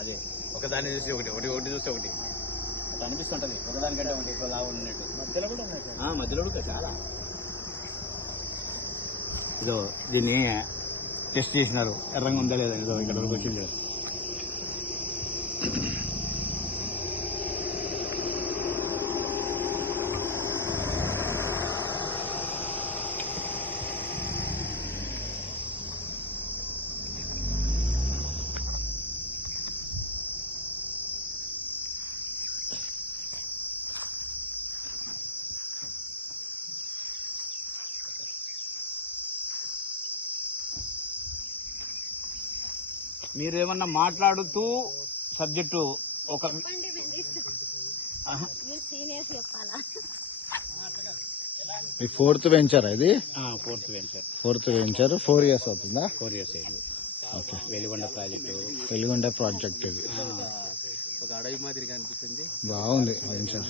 అదే ఒకదాన్ని చూసి ఒకటి ఒకటి ఒకటి చూస్తే ఒకటి అట్లా అనిపిస్తుంటది. ఒకదానికంటే ఒకటి ఎక్కువ లాభం ఉన్నట్టు. మధ్యలో కూడా చాలా. ఇదో దీన్ని టెస్ట్ చేసినారు, ఎర్రంగా ఉందా లేదా. ఇదో ఇక్కడ వరకు వచ్చింది. మీరేమన్నా మాట్లాడుతూ సబ్జెక్టు ఒక ఫోర్త్ వెంచర్ ఇది. ఫోర్త్ వెంచర్ 4 years అవుతుందా? 4 years అయింది. ఓకే. వెలిగొండ ప్రాజెక్ట్ ఇది ఒక అడవి మాదిరిగా అనిపిస్తుంది. బాగుంది వెంచర్.